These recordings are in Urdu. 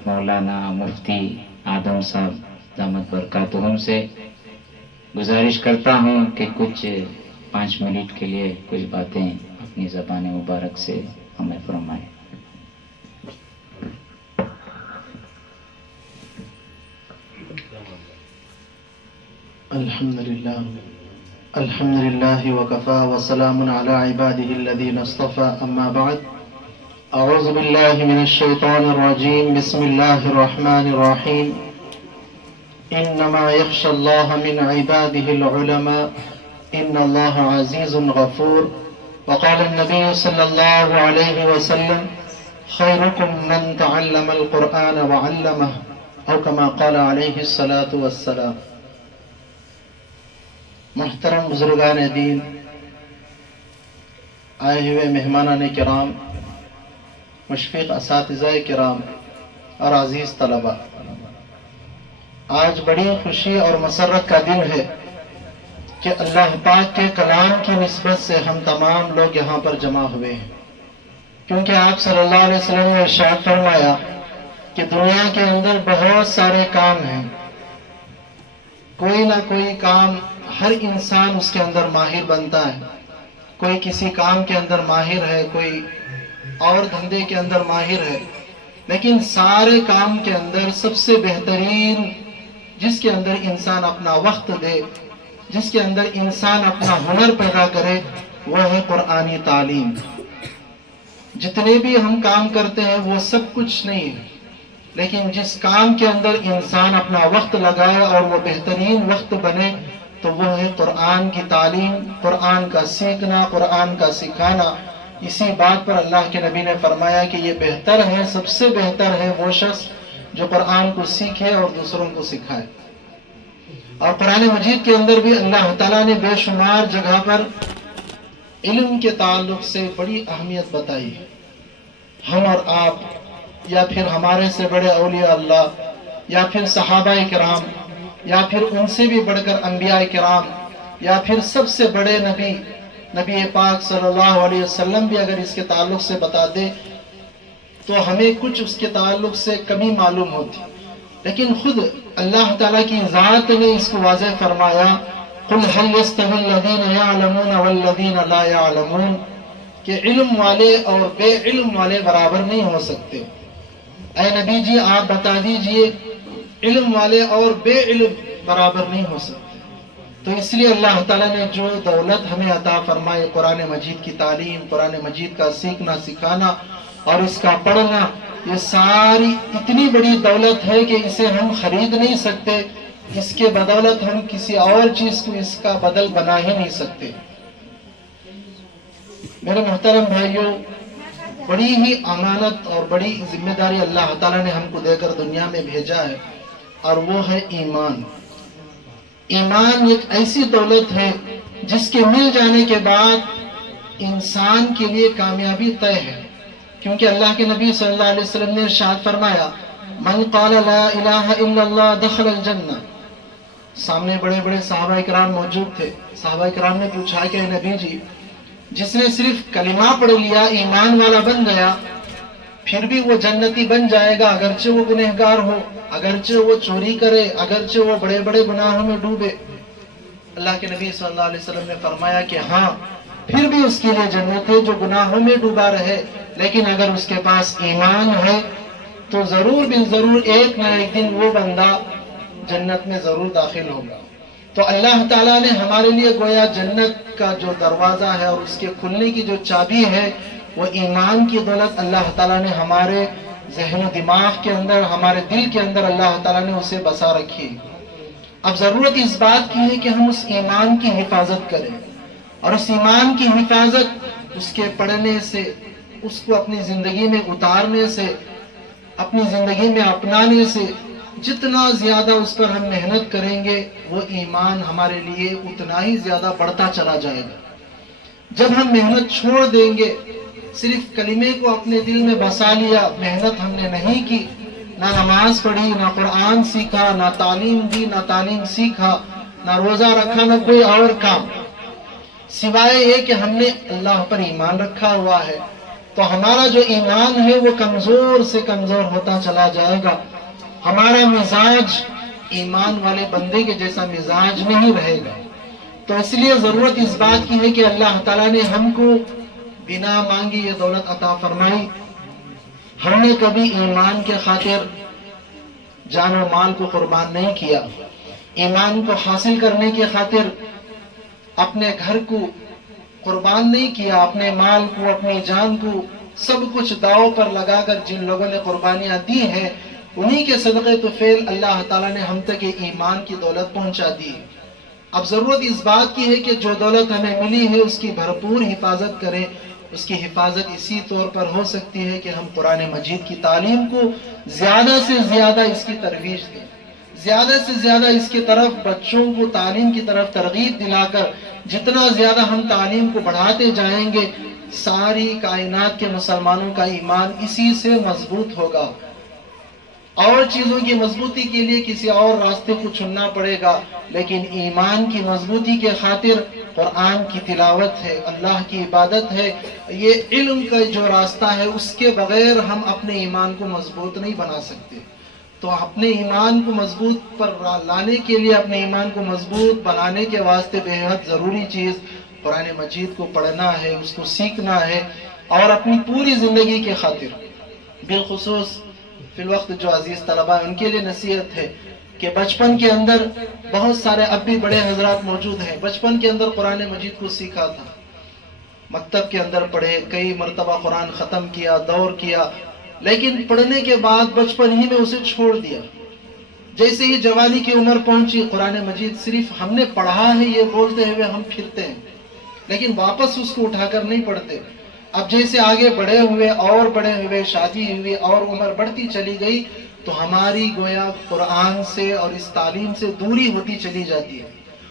حضرت مولانا مفتی آدم صاحب دامت برکاتہم سے گزارش کرتا ہوں کہ کچھ 5 منٹ کے لیے کچھ باتیں اپنی زبان مبارک سے ہمیں فرمائیں۔ الحمد لله وكفى وسلام على عباده الذين اصطفى أما بعد أعوذ بالله من الشيطان الرجيم بسم الله الرحمن الرحيم إنما يخشى الله من عباده العلماء إن الله عزيز غفور وقال النبي صلى الله عليه وسلم خيركم من تعلم القرآن وعلمه أو كما قال عليه الصلاة والسلام۔ محترم بزرگان دین، آئے ہوئے مہمانان کرام، مشفق اساتذہ کرام اور عزیز طلبہ، آج بڑی خوشی اور مسرت کا دن ہے کہ اللہ پاک کے کلام کی نسبت سے ہم تمام لوگ یہاں پر جمع ہوئے ہیں، کیونکہ آپ صلی اللہ علیہ وسلم نے ارشاد فرمایا کہ دنیا کے اندر بہت سارے کام ہیں، کوئی نہ کوئی کام ہر انسان اس کے اندر ماہر بنتا ہے، کوئی کسی کام کے اندر ماہر ہے، کوئی اور دھندے کے اندر ماہر ہے، لیکن سارے کام کے اندر سب سے بہترین جس کے اندر انسان اپنا وقت دے، جس کے اندر انسان اپنا ہنر پیدا کرے، وہ ہے قرآنی تعلیم۔ جتنے بھی ہم کام کرتے ہیں وہ سب کچھ نہیں ہے، لیکن جس کام کے اندر انسان اپنا وقت لگائے اور وہ بہترین وقت بنے تو وہ ہے قرآن کی تعلیم، قرآن کا سیکھنا، قرآن کا سکھانا۔ اسی بات پر اللہ کے نبی نے فرمایا کہ یہ بہتر ہے، سب سے بہتر ہے وہ شخص جو قرآن کو سیکھے اور دوسروں کو سکھائے۔ اور قرآن مجید کے اندر بھی اللہ تعالیٰ نے بے شمار جگہ پر علم کے تعلق سے بڑی اہمیت بتائی ہے۔ ہم اور آپ، یا پھر ہمارے سے بڑے اولیاء اللہ، یا پھر صحابہ کرام، یا پھر ان سے بھی بڑھ کر انبیاء کرام، یا پھر سب سے بڑے نبی پاک صلی اللہ علیہ وسلم بھی اگر اس کے تعلق سے بتا دے تو ہمیں کچھ اس کے تعلق سے کمی معلوم ہوتی، لیکن خود اللہ تعالیٰ کی ذات نے اس کو واضح فرمایا، قُلْ هَلْ يَسْتَوِي الَّذِينَ يَعْلَمُونَ وَالَّذِينَ لَا يَعْلَمُونَ، کہ علم والے اور بے علم والے برابر نہیں ہو سکتے۔ اے نبی جی آپ بتا دیجئے علم والے اور بے علم برابر نہیں ہو سکتے۔ تو اس لیے اللہ تعالیٰ نے جو دولت ہمیں عطا فرمائے، قرآن مجید کی تعلیم، قرآن مجید کا سیکھنا سکھانا اور اس کا پڑھنا، یہ ساری اتنی بڑی دولت ہے کہ اسے ہم خرید نہیں سکتے، اس کے بدولت ہم کسی اور چیز کو اس کا بدل بنا ہی نہیں سکتے۔ میرے محترم بھائیوں، بڑی ہی امانت اور بڑی ذمہ داری اللہ تعالیٰ نے ہم کو دے کر دنیا میں بھیجا ہے، اور وہ ہے ایمان۔ ایمان ایک ایسی دولت ہے جس کے مل جانے کے بعد انسان کے لیے کامیابی طے ہے، کیونکہ اللہ کے نبی صلی اللہ علیہ وسلم نے ارشاد فرمایا، من قال لا الہ الا اللہ دخل الجنہ۔ سامنے بڑے بڑے صحابہ کرام موجود تھے، صحابہ کرام نے پوچھا کہ اے نبی جی، جس نے صرف کلمہ پڑھ لیا، ایمان والا بن گیا، پھر بھی وہ جنتی بن جائے گا اگرچہ وہ گنہگار ہو، اگرچہ وہ چوری کرے، اگرچہ وہ بڑے بڑے گناہوں میں ڈوبے؟ اللہ کے نبی صلی اللہ علیہ وسلم نے فرمایا کہ ہاں، پھر بھی اس کے لیے جنت ہے جو گناہوں میں ڈوبا رہے، لیکن اگر اس کے پاس ایمان ہے تو ضرور بن ضرور ایک نہ ایک دن وہ بندہ جنت میں ضرور داخل ہوگا۔ تو اللہ تعالیٰ نے ہمارے لیے گویا جنت کا جو دروازہ ہے اور اس کے کھلنے کی جو چابی ہے، وہ ایمان کی دولت اللہ تعالیٰ نے ہمارے ذہن و دماغ کے اندر، ہمارے دل کے اندر اللہ تعالیٰ نے اسے بسا رکھی۔ اب ضرورت اس بات کی ہے کہ ہم اس ایمان کی حفاظت کریں، اور اس ایمان کی حفاظت اس کے پڑھنے سے، اس کو اپنی زندگی میں اتارنے سے، اپنی زندگی میں اپنانے سے، جتنا زیادہ اس پر ہم محنت کریں گے وہ ایمان ہمارے لیے اتنا ہی زیادہ بڑھتا چلا جائے گا۔ جب ہم محنت چھوڑ دیں گے، صرف کلمے کو اپنے دل میں بسا لیا، محنت ہم نے نہیں کی، نہ نماز پڑھی، نہ قرآن سیکھا، نہ تعلیم دی، نہ تعلیم سیکھا، نہ روزہ رکھا، نہ کوئی اور کام، سوائے یہ کہ ہم نے اللہ پر ایمان رکھا ہوا ہے، تو ہمارا جو ایمان ہے وہ کمزور سے کمزور ہوتا چلا جائے گا، ہمارا مزاج ایمان والے بندے کے جیسا مزاج نہیں رہے گا۔ تو اس لیے ضرورت اس بات کی ہے کہ اللہ تعالیٰ نے ہم کو بنا مانگی یہ دولت عطا فرمائی۔ ہم نے کبھی ایمان کے خاطر جان و مال کو قربان نہیں کیا، ایمان کو حاصل کرنے کے خاطر اپنے گھر کو قربان نہیں کیا، اپنے مال کو، اپنی جان کو، سب کچھ داؤ پر لگا کر جن لوگوں نے قربانیاں دی ہیں انہی کے صدقے تو فعل اللہ تعالیٰ نے ہم تک ایمان کی دولت پہنچا دی۔ اب ضرورت اس بات کی ہے کہ جو دولت ہمیں ملی ہے اس کی بھرپور حفاظت کریں۔ اس کی حفاظت اسی طور پر ہو سکتی ہے کہ ہم قرآن مجید کی تعلیم کو زیادہ سے زیادہ اس کی ترویج دیں، زیادہ سے زیادہ اس کی طرف بچوں کو تعلیم کی طرف ترغیب دلا کر جتنا زیادہ ہم تعلیم کو بڑھاتے جائیں گے ساری کائنات کے مسلمانوں کا ایمان اسی سے مضبوط ہوگا۔ اور چیزوں کی مضبوطی کے لیے کسی اور راستے کو چننا پڑے گا، لیکن ایمان کی مضبوطی کے خاطر قرآن کی تلاوت ہے، اللہ کی عبادت ہے، یہ علم کا جو راستہ ہے اس کے بغیر ہم اپنے ایمان کو مضبوط نہیں بنا سکتے۔ تو اپنے ایمان کو مضبوط پر لانے کے لیے، اپنے ایمان کو مضبوط بنانے کے واسطے بے حد ضروری چیز قرآن مجید کو پڑھنا ہے، اس کو سیکھنا ہے، اور اپنی پوری زندگی کے خاطر بالخصوص فی الوقت جو عزیز طلبہ ہیں ان کے لیے نصیحت ہے کہ بچپن کے اندر بہت سارے اب بھی بڑے حضرات موجود ہیں، بچپن کے اندر قرآن مجید کو سیکھا تھا، مکتب کے اندر پڑھے، کئی مرتبہ قرآن ختم کیا، دور کیا، لیکن پڑھنے کے بعد بچپن ہی میں اسے چھوڑ دیا۔ جیسے ہی جوانی کی عمر پہنچی قرآن مجید صرف ہم نے پڑھا ہے یہ بولتے ہوئے ہم پھرتے ہیں، لیکن واپس اس کو اٹھا کر نہیں پڑھتے۔ اب جیسے آگے بڑھے ہوئے اور بڑے ہوئے، شادی ہوئی اور عمر بڑھتی چلی گئی تو ہماری گویا قرآن سے اور اس تعلیم سے دوری ہوتی چلی جاتی ہے۔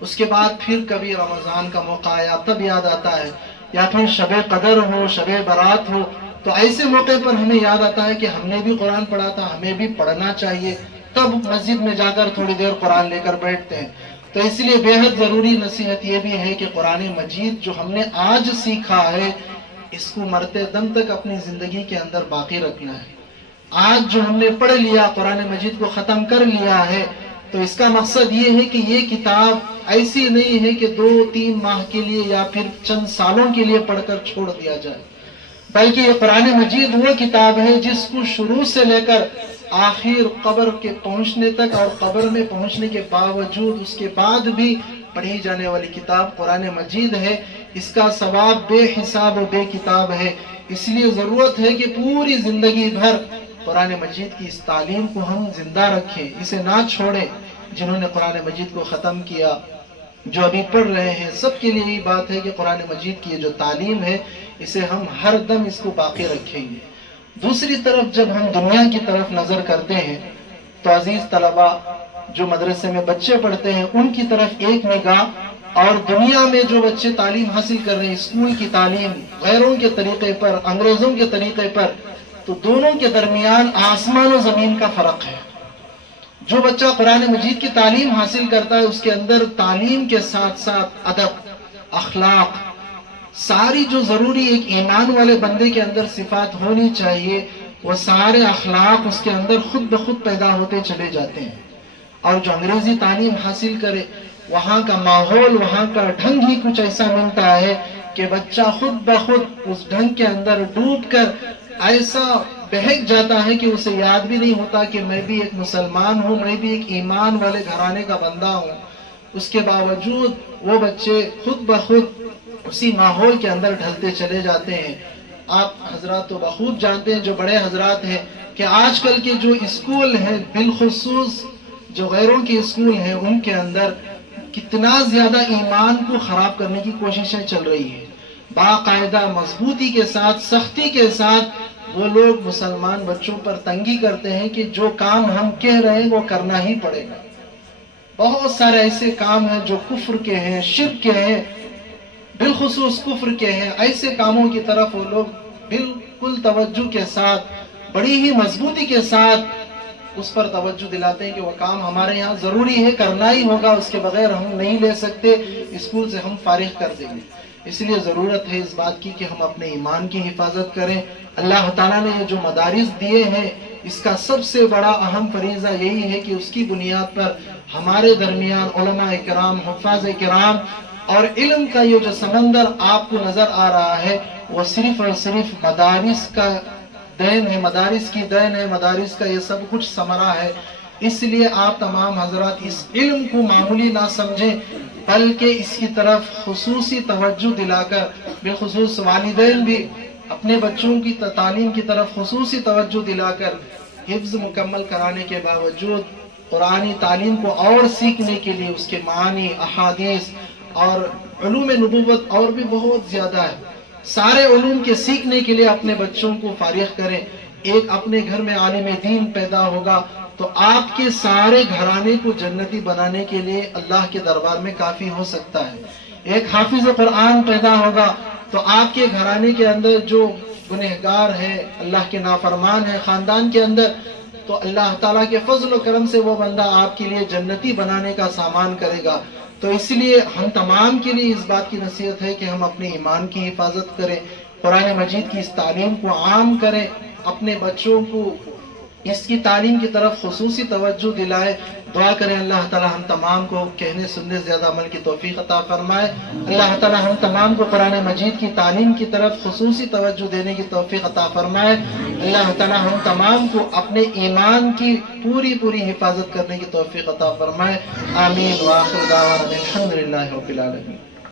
اس کے بعد پھر کبھی رمضان کا موقع آیا تب یاد آتا ہے، یا پھر شب قدر ہو، شب برات ہو، تو ایسے موقع پر ہمیں یاد آتا ہے کہ ہم نے بھی قرآن پڑھا تھا، ہمیں بھی پڑھنا چاہیے، تب مسجد میں جا کر تھوڑی دیر قرآن لے کر بیٹھتے ہیں۔ تو اس لیے بے حد ضروری نصیحت یہ بھی ہے کہ قرآن مجید جو ہم نے آج سیکھا ہے اس کو مرتے دم تک اپنی زندگی کے اندر باقی رکھنا ہے۔ آج جو ہم نے پڑھ لیا، قرآن مجید کو ختم کر لیا ہے، تو اس کا مقصد یہ ہے کہ یہ کتاب ایسی نہیں ہے کہ 2-3 ماہ کے لیے یا پھر چند سالوں کے لیے پڑھ کر چھوڑ دیا جائے، بلکہ یہ قرآن مجید وہ کتاب ہے جس کو شروع سے لے کر آخر قبر کے پہنچنے تک اور قبر میں پہنچنے کے باوجود اس کے بعد بھی پڑھی جانے والی کتاب قرآن مجید ہے۔ اس کا ثواب بے حساب و بے کتاب ہے، اس لیے ضرورت ہے کہ پوری زندگی بھر قرآن مجید کی اس تعلیم کو ہم زندہ رکھیں، اسے نہ چھوڑیں۔ جنہوں نے قرآن مجید کو ختم کیا، جو ابھی پڑھ رہے ہیں، سب کے لیے یہی بات ہے کہ قرآن مجید کی یہ جو تعلیم ہے اسے ہم ہر دم اس کو باقی رکھیں گے۔ دوسری طرف جب ہم دنیا کی طرف نظر کرتے ہیں تو عزیز طلبہ جو مدرسے میں بچے پڑھتے ہیں ان کی طرف ایک نگاہ، اور دنیا میں جو بچے تعلیم حاصل کر رہے ہیں، اسکول کی تعلیم غیروں کے طریقے پر، انگریزوں کے طریقے پر، تو دونوں کے درمیان آسمان و زمین کا فرق ہے۔ جو بچہ قرآن مجید کی تعلیم حاصل کرتا ہے اس کے اندر تعلیم کے ساتھ ساتھ ادب، اخلاق، ساری جو ضروری ایک ایمان والے بندے کے اندر صفات ہونی چاہیے، وہ سارے اخلاق اس کے اندر خود بخود پیدا ہوتے چلے جاتے ہیں۔ اور جو انگریزی تعلیم حاصل کرے وہاں کا ماحول، وہاں کا ڈھنگ ہی کچھ ایسا ملتا ہے کہ بچہ خود بخود اس ڈھنگ کے اندر ڈوب کر ایسا بہک جاتا ہے کہ اسے یاد بھی نہیں ہوتا کہ میں بھی ایک مسلمان ہوں، میں بھی ایک ایمان والے گھرانے کا بندہ ہوں۔ اس کے باوجود وہ بچے خود بخود اسی ماحول کے اندر ڈھلتے چلے جاتے ہیں۔ آپ حضرات تو بخود جانتے ہیں، جو بڑے حضرات ہیں، کہ آج کل کے جو اسکول ہیں، بالخصوص جو غیروں کے اسکول ہیں، ان کے اندر کتنا زیادہ ایمان کو خراب کرنے کی کوششیں چل رہی ہیں۔ باقاعدہ مضبوطی کے ساتھ، سختی کے ساتھ وہ لوگ مسلمان بچوں پر تنگی کرتے ہیں کہ جو کام ہم کہہ رہے ہیں وہ کرنا ہی پڑے گا۔ بہت سارے ایسے کام ہیں جو کفر کے ہیں، شرک کے ہیں، بالخصوص کفر کے ہیں۔ ایسے کاموں کی طرف وہ لوگ بالکل توجہ کے ساتھ، بڑی ہی مضبوطی کے ساتھ اس پر توجہ دلاتے ہیں کہ وہ کام ہمارے یہاں ضروری ہے، کرنا ہی ہوگا، اس کے بغیر ہم نہیں لے سکتے، اسکول سے ہم فارغ کر دیں گے۔ اس لیے ضرورت ہے اس بات کی کہ ہم اپنے ایمان کی حفاظت کریں. اللہ تعالیٰ نے یہ جو مدارس دیے ہیں اس کا سب سے بڑا اہم فریضہ یہی ہے کہ اس کی بنیاد پر ہمارے درمیان علماء کرام، حفاظ کرام اور علم کا یہ جو سمندر آپ کو نظر آ رہا ہے وہ صرف اور صرف مدارس کا دین ہے، مدارس کی دین ہے، مدارس کا یہ سب کچھ ثمرہ ہے. اس لیے آپ تمام حضرات اس علم کو معمولی نہ سمجھیں بلکہ اس کی طرف خصوصی توجہ دلا کر، بالخصوص والدین بھی اپنے بچوں کی تعلیم کی طرف خصوصی توجہ دلا کر حفظ مکمل کرانے کے باوجود قرآنی تعلیم کو اور سیکھنے کے لیے اس کے معانی، احادیث اور علوم نبوت اور بھی بہت زیادہ ہے، سارے علوم کے سیکھنے کے لیے اپنے بچوں کو فارغ کریں. ایک اپنے گھر میں عالم دین پیدا ہوگا تو آپ کے سارے گھرانے کو جنتی بنانے کے لیے اللہ کے دربار میں کافی ہو سکتا ہے. ایک حافظ قرآن پیدا ہوگا تو آپ کے گھرانے کے اندر جو گنہگار ہے، اللہ کے نافرمان ہے خاندان کے اندر، تو اللہ تعالیٰ کے فضل و کرم سے وہ بندہ آپ کے لیے جنتی بنانے کا سامان کرے گا. تو اس لیے ہم تمام کے لیے اس بات کی نصیحت ہے کہ ہم اپنے ایمان کی حفاظت کریں، قرآن مجید کی اس تعلیم کو عام کریں، اپنے بچوں کو اس کی تعلیم کی طرف خصوصی توجہ دلائے. دعا کریں اللہ تعالی ہم تمام کو کہنے سننے سے زیادہ عمل کی توفیق عطا فرمائے. اللہ تعالی ہم تمام کو قرآن مجید کی تعلیم کی طرف خصوصی توجہ دینے کی توفیق عطا فرمائے. اللہ تعالی ہم تمام کو اپنے ایمان کی پوری حفاظت کرنے کی توفیق عطا فرمائے. آمین. وآخر دعوانا الحمدللہ رب العالمین.